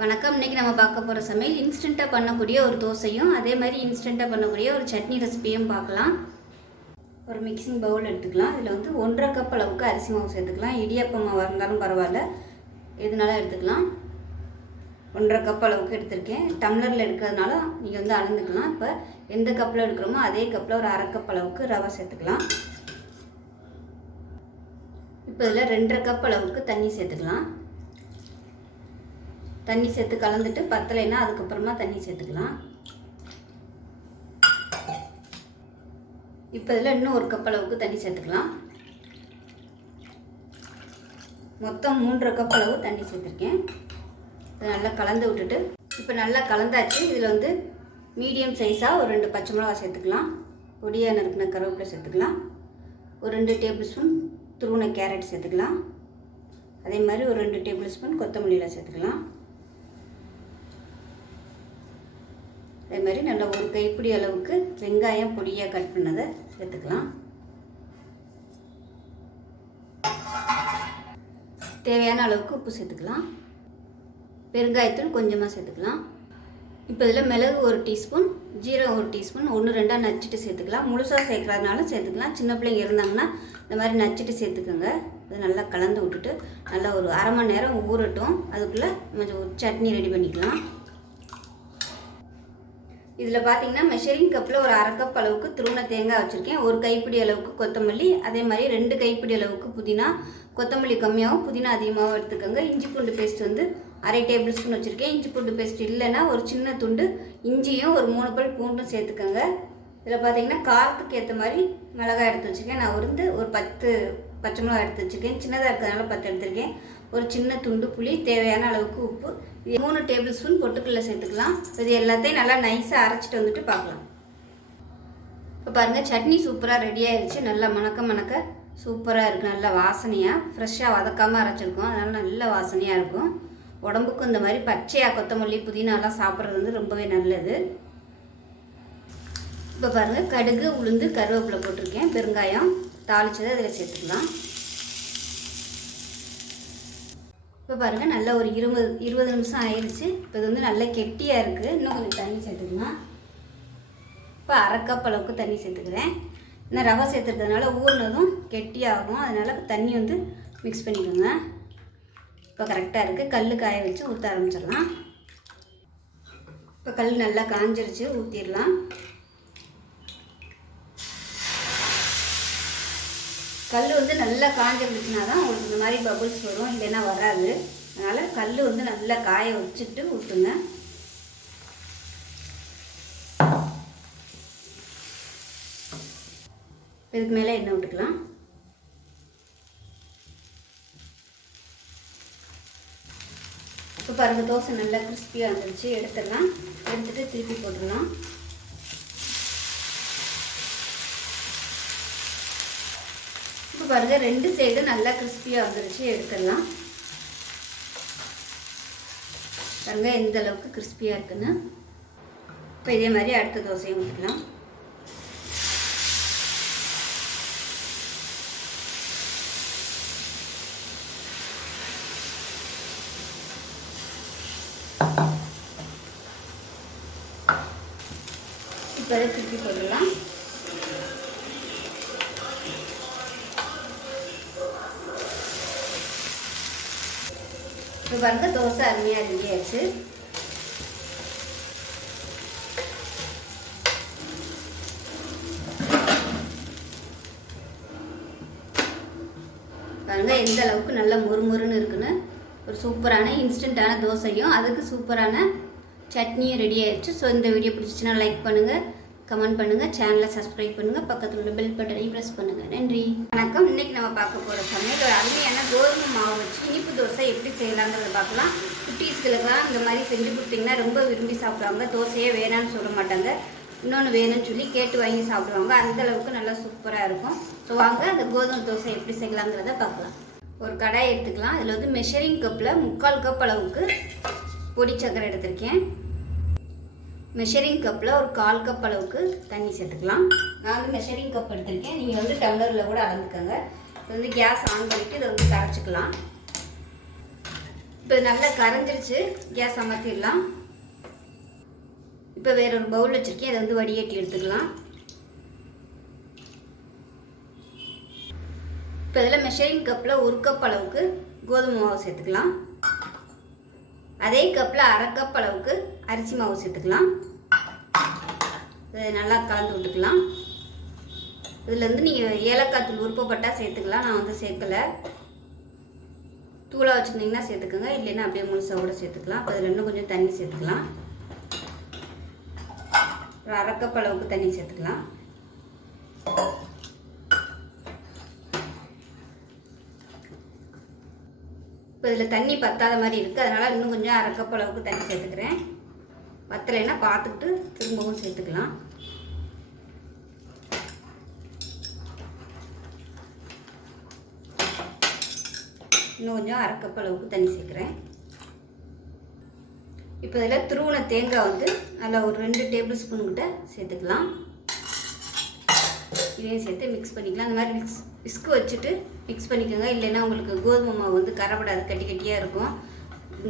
வணக்கம். இன்றைக்கி நம்ம பார்க்க போகிற சமையல் இன்ஸ்டண்ட்டாக பண்ணக்கூடிய ஒரு தோசையும் அதே மாதிரி இன்ஸ்டண்ட்டாக பண்ணக்கூடிய ஒரு சட்னி ரெசிபியும் பார்க்கலாம். ஒரு மிக்சிங் பவுல் எடுத்துக்கலாம். இதில் வந்து 1.5 கப் அளவுக்கு அரிசி மாவு சேர்த்துக்கலாம். இடியாப்ப மாவாக இருந்தாலும் பரவாயில்ல, எதுனாலும் எடுத்துக்கலாம். 1.5 கப் அளவுக்கு எடுத்திருக்கேன். டம்ளரில் எடுக்கிறதுனால நீங்கள் வந்து அளந்துக்கலாம். இப்போ எந்த கப்பில் எடுக்கிறோமோ அதே கப்பில் ஒரு 1/2 கப் அளவுக்கு ரவை சேர்த்துக்கலாம். இப்போ இதில் 2.5 கப் அளவுக்கு தண்ணி சேர்த்துக்கலாம். தண்ணி சேர்த்து கலந்துட்டு பத்தலைன்னா அதுக்கப்புறமா தண்ணி சேர்த்துக்கலாம். இப்போ இதில் இன்னும் 1 கப் அளவுக்கு தண்ணி சேர்த்துக்கலாம். மொத்தம் 3.5 கப் அளவு தண்ணி சேர்த்துருக்கேன். இதை நல்லா கலந்து விட்டுட்டு இப்போ நல்லா கலந்தாச்சு. இதில் வந்து மீடியம் சைஸாக ஒரு 2 பச்சை மிளகா சேர்த்துக்கலாம். பொடியாக நறுக்கின கருவேப்பிலை சேர்த்துக்கலாம். ஒரு 2 டேபிள் ஸ்பூன் துருவின கேரட் சேர்த்துக்கலாம். அதே மாதிரி ஒரு 2 டேபிள் ஸ்பூன் கொத்தமல்லியில் சேர்த்துக்கலாம். அதே மாதிரி நல்லா ஒரு கைப்பிடி அளவுக்கு வெங்காயம் பொடியாக கட் பண்ணதை சேர்த்துக்கலாம். தேவையான அளவுக்கு உப்பு சேர்த்துக்கலாம். பெருங்காயத்தூள் கொஞ்சமாக சேர்த்துக்கலாம். இப்போ இதில் மிளகு 1 டீஸ்பூன், ஜீரகம் 1 டீஸ்பூன் 1-2 நச்சுட்டு சேர்த்துக்கலாம். முழுசாக சேர்க்குறதுனால சேர்த்துக்கலாம். சின்ன பிள்ளைங்க இருந்தாங்கன்னா இந்த மாதிரி நச்சுட்டு சேர்த்துக்கோங்க. அது நல்லா கலந்து விட்டுட்டு நல்லா ஒரு அரை மணி நேரம் ஊறட்டும். அதுக்குள்ளே கொஞ்சம் சட்னி ரெடி பண்ணிக்கலாம். இதில் பார்த்தீங்கன்னா மெஷரிங் கப்பில் ஒரு 1/2 கப் அளவுக்கு துருவின தேங்காய் வச்சுருக்கேன். ஒரு கைப்பிடி அளவுக்கு கொத்தமல்லி, அதே மாதிரி 2 கைப்பிடி அளவுக்கு புதினா. கொத்தமல்லி கம்மியாகவும் புதினா அதிகமாகவும் எடுத்துக்கோங்க. இஞ்சி பூண்டு பேஸ்ட் வந்து 1/2 டேபிள் ஸ்பூன் வச்சுருக்கேன். இஞ்சி பூண்டு பேஸ்ட் இல்லைன்னா ஒரு சின்ன துண்டு இஞ்சியும் ஒரு 3 பல் பூண்டும் சேர்த்துக்கோங்க. இதில் பார்த்தீங்கன்னா காரத்துக்கு ஏற்ற மாதிரி மிளகாய் எடுத்து வச்சுருக்கேன். நான் ஒரு 10 பச்சை மிளகாய் எடுத்து வச்சுருக்கேன். சின்னதாக இருக்கிறதுனால 10 எடுத்துருக்கேன். ஒரு சின்ன துண்டு புளி, தேவையான அளவுக்கு உப்பு, 3 டேபிள் ஸ்பூன் பொட்டுக்கடலை சேர்த்துக்கலாம். இது எல்லாத்தையும் நல்லா நைஸாக அரைச்சிட்டு வந்துட்டு பார்க்கலாம். இப்போ பாருங்கள், சட்னி சூப்பராக ரெடி ஆகிடுச்சு. நல்லா மணக்க சூப்பராக இருக்குது. நல்லா வாசனையாக ஃப்ரெஷ்ஷாக வதக்காமல் அரைச்சிருக்கோம். அதனால் நல்ல வாசனையாக இருக்கும். உடம்புக்கும் இந்த மாதிரி பச்சையாக கொத்தமல்லி புதினாலாம் சாப்பிட்றது வந்து ரொம்பவே நல்லது. இப்போ பாருங்கள், கடுகு உளுந்து கருவேப்பிலை போட்டிருக்கேன். பெருங்காயம் தாளிச்சதை அதில் சேர்த்துக்கலாம். இப்போ பாருங்கள், நல்லா ஒரு 20 நிமிஷம் ஆயிடுச்சு. இப்போ இது வந்து நல்லா கெட்டியாக இருக்குது. இன்னும் கொஞ்சம் தண்ணி சேர்த்துக்கலாம். இப்போ 1/2 கப் அளவுக்கு தண்ணி சேர்த்துக்கிறேன். இன்னும் ரவை சேர்த்துக்கிறதுனால ஊறினதும் கெட்டியாகும். அதனால் தண்ணி வந்து மிக்ஸ் பண்ணிக்கோங்க. இப்போ கரெக்டாக இருக்குது. கல் காய வச்சு ஊற்ற ஆரம்பிச்சிடலாம். இப்போ கல் நல்லா காஞ்சிருச்சு, ஊற்றிடலாம். கல் வந்து நல்லா காஞ்சிருந்துச்சுன்னா தான் உங்களுக்கு இந்த மாதிரி பபுள்ஸ் வரும், இல்லைன்னா வராது. அதனால் கல் வந்து நல்லா காய வச்சுட்டு ஊற்றுங்க. இதுக்கு மேலே எண்ணெய் விட்டுக்கலாம். இப்போ பாருங்கள், தோசை நல்லா கிறிஸ்பியாக வந்துருச்சு. எடுத்துடலாம். எடுத்துகிட்டு திருப்பி போட்டுடலாம். இப்போ பாருங்கள், 2 சைடும் நல்லா கிறிஸ்பியாக வந்துருச்சு. எடுத்துடலாம். பாருங்கள் எந்த அளவுக்கு கிறிஸ்பியாக இருக்குன்னு. இப்போ இதே மாதிரி அடுத்த தோசையும் ஊற்றிக்கலாம். இப்போ திருப்பி போடலாம். இப்போ பாருங்கள், தோசை அருமையாக ரெடி ஆயிடுச்சு. பாருங்கள் எந்த அளவுக்கு நல்லா மொறுமொறுன்னு இருக்குன்னு. ஒரு சூப்பரான இன்ஸ்டண்ட்டான தோசையும் அதுக்கு சூப்பரான சட்னியும் ரெடி ஆயிடுச்சு. ஸோ இந்த வீடியோ பிடிச்சிச்சுன்னா லைக் பண்ணுங்கள், கமெண்ட் பண்ணுங்கள், சேனலை சப்ஸ்கிரைப் பண்ணுங்கள், பக்கத்தில் உள்ள பெல் பட்டனையும் ப்ரெஸ் பண்ணுங்கள். நன்றி, வணக்கம். இன்றைக்கி நம்ம பார்க்க போகிற சமையல் ஒரு அருமையான கோதுமை மாவு வச்சு இனிப்பு தோசை எப்படி செய்யலாங்கிறத பார்க்கலாம். குட்டீஸ்களுக்கெல்லாம் இந்த மாதிரி செஞ்சு கொடுத்தீங்கன்னா ரொம்ப விரும்பி சாப்பிடுவாங்க. தோசையே வேணான்னு சொல்ல மாட்டாங்க. இன்னொன்று வேணும்னு சொல்லி கேட்டு வாங்கி சாப்பிடுவாங்க. அந்தளவுக்கு நல்லா சூப்பராக இருக்கும். ஸோ வாங்க அந்த கோதுமை தோசை எப்படி செய்யலாங்கிறத பார்க்கலாம். ஒரு கடாய் எடுத்துக்கலாம். இதில் வந்து மெஷரிங் கப்பில் 3/4 கப் அளவுக்கு பொடி சக்கரை எடுத்திருக்கேன். மெஷரிங் கப்பில் ஒரு 1/4 கப் அளவுக்கு தண்ணி சேர்த்துக்கலாம். நான் வந்து மெஷரிங் கப் எடுத்திருக்கேன். நீங்கள் வந்து டம்ளரில் கூட அளந்துக்கோங்க. இது வந்து கேஸ் ஆன் பண்ணிவிட்டு இதை வந்து கரைச்சிக்கலாம். இப்போ நல்லா கரைஞ்சிருச்சு, கேஸ் அமர்த்திடலாம். இப்போ வேற ஒரு பவுல் வச்சுருக்கேன், அதை வந்து வடிகட்டி எடுத்துக்கலாம். இப்போ இதில் மெஷரிங் கப்பில் 1 கப் அளவுக்கு கோதுமை மாவு சேர்த்துக்கலாம். அதே கப்பில் 1/2 கப் அளவுக்கு அரிசி மாவு சேர்த்துக்கலாம். இதை நல்லா கலந்து விட்டுக்கலாம். இதில் வந்து நீங்கள் ஏலக்காய் தூள் விருப்பப்பட்டால் சேர்த்துக்கலாம். நான் வந்து சேர்க்கலை. தூளாக வச்சுருந்தீங்கன்னா சேர்த்துக்கோங்க, இல்லைன்னா அப்படியே முழுசாக கூட சேர்த்துக்கலாம். இப்போ அதில் இன்னும் கொஞ்சம் தண்ணி சேர்த்துக்கலாம். ஒரு 1/2 கப் அளவுக்கு தண்ணி சேர்த்துக்கலாம். இப்போ இதில் தண்ணி பத்தாத மாதிரி இருக்குது, அதனால் இன்னும் கொஞ்சம் 1/2 கப் அளவுக்கு தண்ணி சேர்த்துக்கிறேன். பத்தலைன்னா பார்த்துக்கிட்டு திரும்பவும் சேர்த்துக்கலாம். இன்னும் கொஞ்சம் 1/2 கப் அளவுக்கு தண்ணி சேர்க்குறேன். இப்போ இதில் துருவின தேங்காய் வந்து நல்லா ஒரு 2 டேபிள் ஸ்பூன் கிட்ட சேர்த்துக்கலாம். இதையும் சேர்த்து மிக்ஸ் பண்ணிக்கலாம். அந்த மாதிரி விஸ்கு வச்சுட்டு மிக்ஸ் பண்ணிக்கோங்க, இல்லைன்னா உங்களுக்கு கோதுமை மாவு வந்து கரைபடாது, கட்டி கட்டியாக இருக்கும்.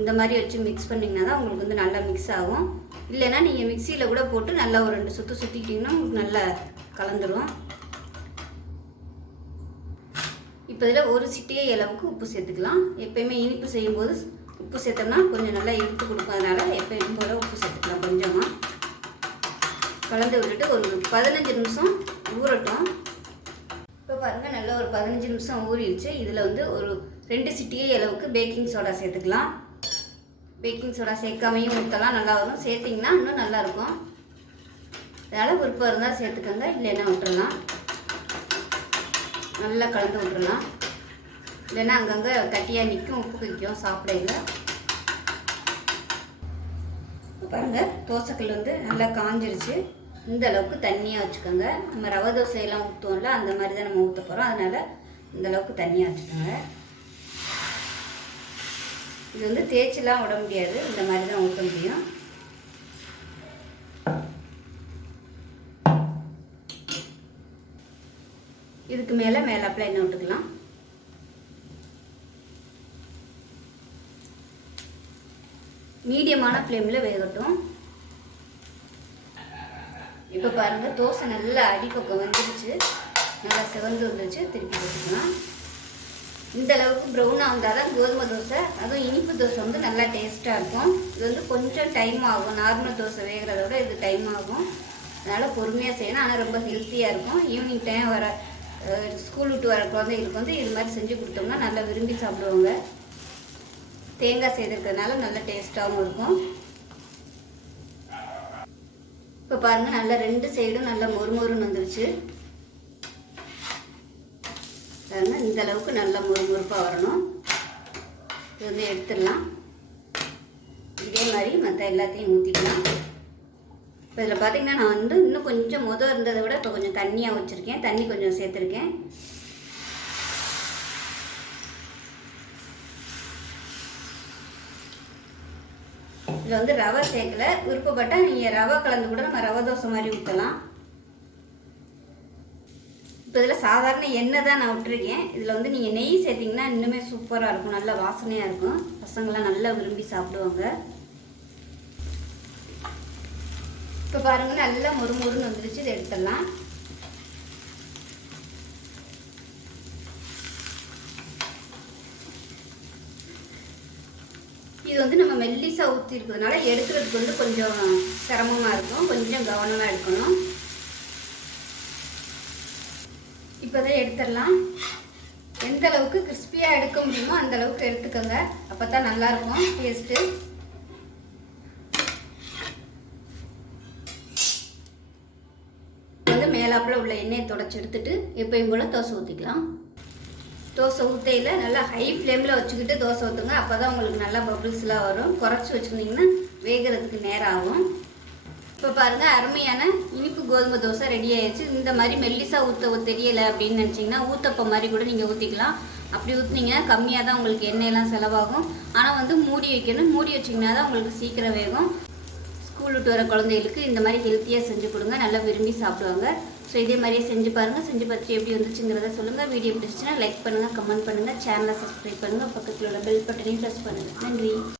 இந்த மாதிரி வச்சு மிக்ஸ் பண்ணிங்கன்னா தான் உங்களுக்கு வந்து நல்லா மிக்ஸ் ஆகும். இல்லைன்னா நீங்கள் மிக்சியில் கூட போட்டு நல்லா ஒரு 2 சுற்று சுற்றிக்கிட்டிங்கன்னா உங்களுக்கு நல்லா கலந்துடும். இப்போ இதில் ஒரு சிட்டிகை அளவுக்கு உப்பு சேர்த்துக்கலாம். எப்போயுமே இனிப்பு செய்யும்போது உப்பு சேர்த்தோம்னா கொஞ்சம் நல்லா எடுத்து கொடுக்கும், அதனால் எப்போயும் போல் உப்பு சேர்த்துக்கலாம். கொஞ்சமாக கலந்து விட்டுட்டு ஒரு 15 நிமிஷம் ஊறட்டும். இப்போ பாருங்கள், நல்லா ஒரு 15 நிமிஷம் ஊறிடுச்சு. இதில் வந்து ஒரு 2 சிட்டிகை அளவுக்கு பேக்கிங் சோடா சேர்த்துக்கலாம். பேக்கிங் சோடா சேர்க்காமையும் ஊற்றலாம், நல்லா வரும். சேர்த்திங்கன்னா இன்னும் நல்லாயிருக்கும். அதனால் விருப்பம் இருந்தால் சேர்த்துக்கோங்க, இல்லைன்னா விட்டுறலாம். நல்லா கலந்து விட்டுறலாம், இல்லைன்னா அங்கங்கே கட்டியாக நிற்கும், உப்பு வைக்கும் சாப்பிடையில. பாருங்கள், தோசைக்கல் வந்து நல்லா காஞ்சிருச்சு. இந்த அளவுக்கு தண்ணியாக வச்சுக்கோங்க. நம்ம ரவை தோசையெல்லாம் ஊற்றுவோம்ல, அந்த மாதிரி தான் நம்ம ஊற்ற போகிறோம். அதனால் இந்த அளவுக்கு தண்ணியாக வச்சுக்கோங்க. இது வந்து தேய்ச்சிலாம் விட முடியாது, இந்த மாதிரி தான் ஊற்ற முடியும். இதுக்கு மேலாப்பில் எண்ணெய் விட்டுக்கலாம். மீடியமான ஃப்ளேமில் வேகட்டும். இப்போ பாருங்கள், தோசை நல்லா அடிப்பக்கம் வந்துடுச்சு, நல்லா சிவந்து வந்துடுச்சு. திருப்பி வச்சுக்கலாம். இந்த அளவுக்கு ப்ரௌனாக வந்தால் தான் கோதுமை தோசை, அதுவும் இனிப்பு தோசை வந்து நல்லா டேஸ்ட்டாக இருக்கும். இது வந்து கொஞ்சம் டைம் ஆகும், நார்மல் தோசை வேகிறத விட இது டைம் ஆகும். அதனால் பொறுமையாக செய்யணும், ஆனால் ரொம்ப ஹெல்த்தியாக இருக்கும். ஈவினிங் டைம் வர ஸ்கூல் விட்டு வர குழந்தைங்களுக்கு வந்து இது மாதிரி செஞ்சு கொடுத்தோம்னா நல்லா விரும்பி சாப்பிடுவாங்க. தேங்காய் சேர்த்துருக்கிறதுனால நல்ல டேஸ்ட்டாகவும் இருக்கும். இப்போ பாருங்கள், நல்லா 2 சைடும் நல்லா மொறுமொறுன்னு வந்துருச்சு. பாருங்கள், இந்த அளவுக்கு நல்லா மொறுமொறுப்பாக வரணும். இது வந்து எடுத்துடலாம். இதே மாதிரி மற்ற எல்லாத்தையும் ஊற்றிக்கலாம். இப்போ இதில் பார்த்திங்கன்னா நான் வந்து இன்னும் கொஞ்சம் இருந்ததை விட இப்போ கொஞ்சம் தண்ணியாக வச்சுருக்கேன். தண்ணி கொஞ்சம் சேர்த்துருக்கேன். இதில் வந்து ரவை சேர்க்கலை, விருப்பப்பட்டால் நீங்கள் ரவை கலந்து கூட நம்ம ரவை தோசை மாதிரி ஊற்றலாம். இப்போ இதில் சாதாரண எண்ணெய் தான் நான் விட்டுருக்கேன். இதில் வந்து நீங்கள் நெய் சேர்த்திங்கன்னா இன்னுமே சூப்பராக இருக்கும், நல்ல வாசனையாக இருக்கும். பசங்களாம் நல்லா விரும்பி சாப்பிடுவாங்க. இப்போ பாருங்கள், நல்லா மொறுமொறுன்னு வந்துடுச்சு. இதை எடுத்துடலாம். இது வந்து நம்ம மெல்லிசாக ஊற்றி இருக்கிறதுனால எடுக்கிறதுக்கு வந்து கொஞ்சம் சிரமமாக இருக்கும், கொஞ்சம் கவனமாக எடுக்கணும். இப்போ தான் எடுத்துடலாம். எந்த அளவுக்கு கிறிஸ்பியாக எடுக்க முடியுமோ அந்த அளவுக்கு எடுத்துக்கோங்க, அப்போ தான் நல்லாயிருக்கும் டேஸ்ட்டு. வந்து மேலாப்பில் உள்ள எண்ணெயை தொடச்சி எடுத்துட்டு எப்பயும் போல் தோசை ஊற்றிக்கலாம். தோசை ஊற்றையில் நல்லா ஹை ஃப்ளேமில் வச்சுக்கிட்டு தோசை ஊற்றுங்க, அப்போ தான் உங்களுக்கு நல்லா பபிள்ஸ்லாம் வரும். குறைச்சி வச்சுருந்தீங்கன்னா வேகிறதுக்கு நேரம் ஆகும். இப்போ பாருங்கள், அருமையான இனிப்பு கோதுமை தோசை ரெடி ஆயிடுச்சு. இந்த மாதிரி மெல்லிசாக ஊற்ற தெரியலை அப்படின்னு நினச்சிங்கன்னா ஊத்தப்பம் மாதிரி கூட நீங்கள் ஊற்றிக்கலாம். அப்படி ஊற்றினீங்கன்னா கம்மியாக தான் உங்களுக்கு எண்ணெயெல்லாம் செலவாகும். ஆனால் வந்து மூடி வைக்கணும், மூடி வச்சிங்கன்னா தான் உங்களுக்கு சீக்கிரம் வேகும். ஸ்கூல் விட்டு வர குழந்தைகளுக்கு இந்த மாதிரி ஹெல்த்தியாக செஞ்சு கொடுங்க, நல்லா விரும்பி சாப்பிடுவாங்க. ஸோ இதே மாதிரியே செஞ்சு பாருங்கள். செஞ்சு பார்த்துட்டு எப்படி வந்துச்சுங்கிறத சொல்லுங்கள். வீடியோ பிடிச்சிச்சுன்னா லைக் பண்ணுங்கள், கமெண்ட் பண்ணுங்கள், சேனலை சப்ஸ்கிரைப் பண்ணுங்கள், பக்கத்தில் உள்ள பெல் பட்டனையும் ப்ரெஸ் பண்ணுங்கள். நன்றி.